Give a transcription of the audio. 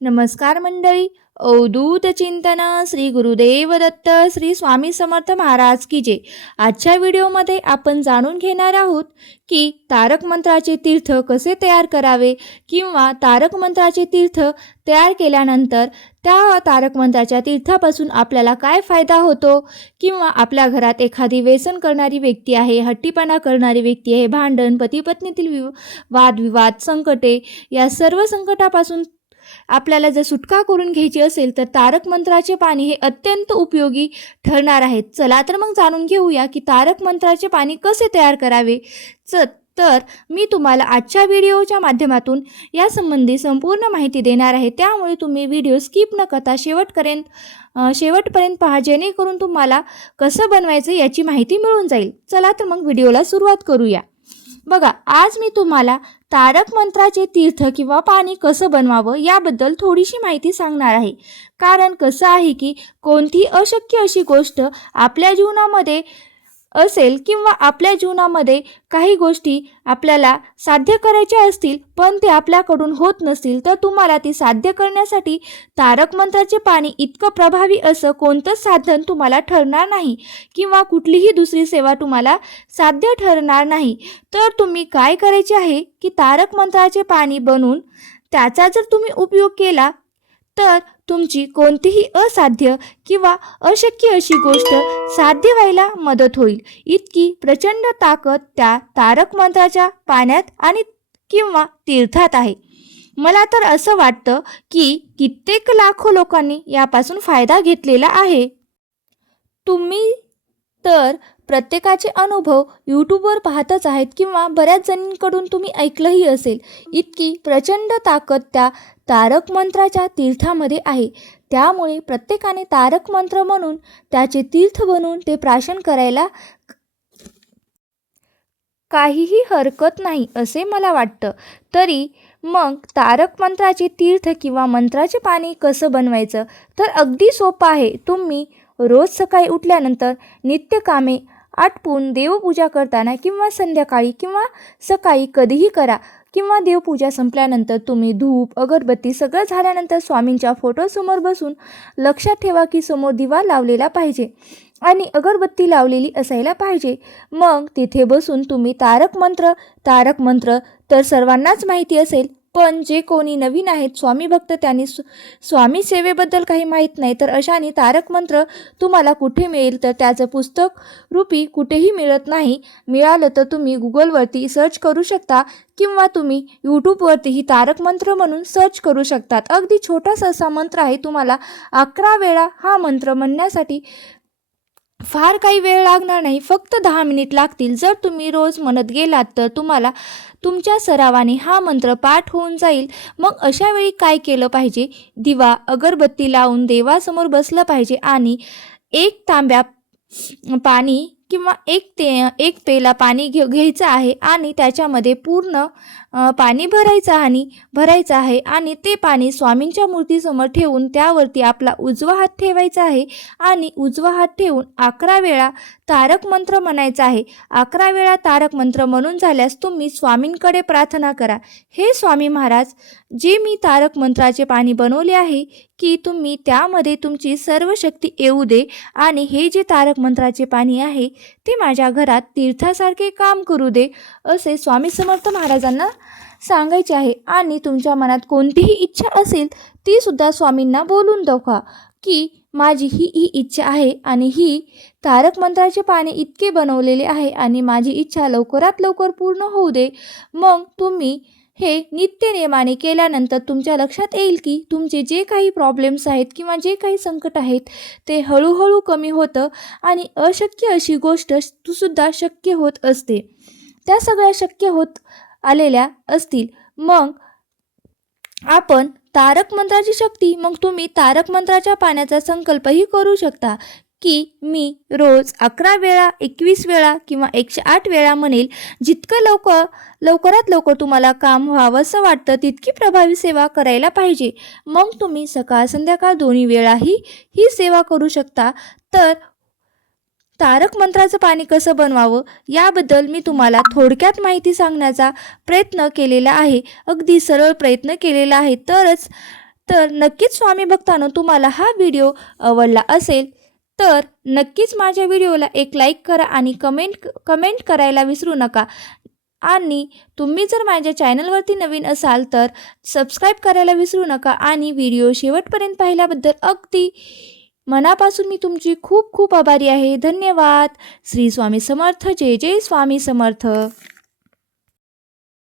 नमस्कार मंडळी. अवधूत चिंतन श्री गुरुदेव दत्त श्री स्वामी समर्थ महाराज की जय. आजच्या व्हिडिओमध्ये आपण जाणून घेणार आहोत की तारक मंत्राचे तीर्थ कसे तयार करावे किंवा तारक मंत्राचे तीर्थ तयार केल्यानंतर त्या तारक मंत्राच्या तीर्थापासून आपल्याला काय फायदा होतो किंवा आपल्या घरात एखादी व्यसन करणारी व्यक्ती आहे, हट्टीपणा करणारी व्यक्ती आहे, भांडण, पती पत्नीतील वादविवाद, संकटे, या सर्व संकटापासून आपल्याला जर सुटका करून घ्यायची असेल तर तारक मंत्राचे पाणी हे अत्यंत उपयोगी ठरणार आहे. चला तर मग जाणून घेऊया की तारक मंत्राचे पाणी कसे तयार करावे. तर मी तुम्हाला आजच्या व्हिडिओच्या माध्यमातून या संबंधी संपूर्ण माहिती देणार आहे. त्यामुळे तुम्ही व्हिडिओ स्किप न करता शेवटपर्यंत पहा, जेणेकरून तुम्हाला कसं बनवायचं याची माहिती मिळून जाईल. चला तर मग व्हिडिओला सुरुवात करूया. बघा, आज मी तुम्हाला तारक मंत्राचे तीर्थ किंवा पाणी कसं बनवावं याबद्दल थोडीशी माहिती सांगणार आहे. कारण कसं आहे की कोणती अशक्य अशी गोष्ट आपल्या जीवनामध्ये असेल किंवा आपल्या जीवनामध्ये काही गोष्टी आपल्याला साध्य करायच्या असतील पण ते आपल्याकडून होत नसतील, तर तुम्हाला ती साध्य करण्यासाठी तारक मंत्राचे पाणी इतकं प्रभावी असं कोणतंच साधन तुम्हाला ठरणार नाही किंवा कुठलीही दुसरी सेवा तुम्हाला साध्य ठरणार नाही. तर तुम्ही काय करायचे आहे की तारक मंत्राचे पाणी बनवून त्याचा जर तुम्ही उपयोग केला तर तुमची कोणतीही असाध्य किंवा अशक्य अशी गोष्ट साध्य व्हायला मदत होईल. इतकी प्रचंड ताकद त्या तारक मंत्राच्या पाण्यात आणि किंवा तीर्थात आहे. मला तर असं वाटतं की कित्येक लाखो लोकांनी यापासून फायदा घेतलेला आहे. तुम्ही तर प्रत्येकाचे अनुभव यूट्यूबवर पाहतच आहेत किंवा बऱ्याच जणींकडून तुम्ही ऐकलंही असेल. इतकी प्रचंड ताकद त्या तारक मंत्राच्या तीर्थामध्ये आहे. त्यामुळे प्रत्येकाने तारक मंत्र म्हणून त्याचे तीर्थ बनवून ते प्राशन करायला काहीही हरकत नाही असे मला वाटतं. तरी मग तारक मंत्राचे तीर्थ किंवा मंत्राचे पाणी कसं बनवायचं, तर अगदी सोपं आहे. तुम्ही रोज सकाळी उठल्यानंतर नित्यकामे आटपून देवपूजा करताना किंवा संध्याकाळी किंवा सकाळी कधीही करा किंवा देवपूजा संपल्यानंतर तुम्ही धूप अगरबत्ती सगळं झाल्यानंतर स्वामींच्या फोटोसमोर बसून लक्षात ठेवा की समोर दिवा लावलेला पाहिजे आणि अगरबत्ती लावलेली असायला पाहिजे. मग तिथे बसून तुम्ही तारक मंत्र तर सर्वांनाच माहिती असेल, पण जे कोणी नवीन आहेत स्वामी भक्त त्यांनी स्वामी सेवेबद्दल काही माहीत नाही, तर अशाने तारक मंत्र तुम्हाला कुठे मिळेल, तर त्याचं पुस्तक रूपी कुठेही मिळत नाही. मिळालं तर तुम्ही गुगलवरती सर्च करू शकता किंवा तुम्ही यूट्यूबवरतीही तारक मंत्र म्हणून सर्च करू शकतात. अगदी छोटासा असा मंत्र आहे. तुम्हाला 11 वेळा हा मंत्र म्हणण्यासाठी फार काही वेळ लागणार नाही, फक्त 10 मिनिट लागतील. जर तुम्ही रोज म्हणत गेलात तर तुम्हाला तुमच्या सरावाने हा मंत्र पाठ होऊन जाईल. मग अशा वेळी काय केलं पाहिजे, दिवा अगरबत्ती लावून देवासमोर बसलं पाहिजे आणि 1 तांब्या पाणी किंवा एक पेला पाणी घ्यायचं आहे आणि त्याच्यामध्ये पूर्ण पाणी भरायचं आहे आणि ते पाणी स्वामींच्या मूर्तीसमोर ठेवून त्यावरती आपला उजवा हात ठेवायचा आहे आणि उजवा हात ठेवून 11 वेळा तारक मंत्र म्हणायचा आहे. 11 वेळा तारक मंत्र म्हणून झाल्यास तुम्ही स्वामींकडे प्रार्थना करा, हे स्वामी महाराज, जे मी तारक मंत्राचे पाणी बनवले आहे की तुम्ही त्यामध्ये तुमची सर्व शक्ती येऊ दे आणि हे जे तारक मंत्राचे पाणी आहे ते माझ्या घरात तीर्थासारखे काम करू दे, असे स्वामी समर्थ महाराजांना सांगायचे आहे. आणि तुमच्या मनात कोणतीही इच्छा असेल ती सुद्धा स्वामींना बोलून दाखवा की माझी ही इच्छा आहे आणि ही तारक मंत्राचे पाणी इतके बनवलेले आहे आणि माझी इच्छा लवकरात लवकर पूर्ण होऊ दे. मग तुम्ही हे नित्यनेमाने केल्यानंतर तुमच्या लक्षात येईल की तुमचे जे काही प्रॉब्लेम्स आहेत किंवा जे काही संकट आहेत ते हळूहळू कमी होतं आणि अशक्य अशी गोष्ट सुद्धा शक्य होत असते. त्या सगळ्या शक्य होत आलेल्या असतील. मग आपण तारक मंत्राची शक्ती, मग तुम्ही तारक मंत्राच्या पाण्याचा संकल्पही करू शकता की मी रोज 11 वेळा 21 वेळा किंवा 108 वेळा म्हणेल. जितकं लवकरात लवकर तुम्हाला काम व्हावं असं वाटतं तितकी प्रभावी सेवा करायला पाहिजे. मग तुम्ही सकाळ संध्याकाळ दोन्ही वेळाही ही सेवा करू शकता. तर तारक मंत्राचं पाणी कसं बनवावं याबद्दल मी तुम्हाला थोडक्यात माहिती सांगण्याचा प्रयत्न केलेला आहे. अगदी सरळ प्रयत्न केलेला आहे, तरच तर नक्कीच स्वामी भक्तांनो, तुम्हाला हा व्हिडिओ आवडला असेल तर नक्कीच माझ्या व्हिडिओला एक लाईक करा आणि कमेंट करायला विसरू नका. आणि तुम्ही जर माझ्या चॅनलवरती नवीन असाल तर सबस्क्राईब करायला विसरू नका. आणि व्हिडिओ शेवटपर्यंत पाहिल्याबद्दल अगदी मनापासून मी तुमची खूप खूप आभारी आहे. धन्यवाद. श्री स्वामी समर्थ. जय जय स्वामी समर्थ.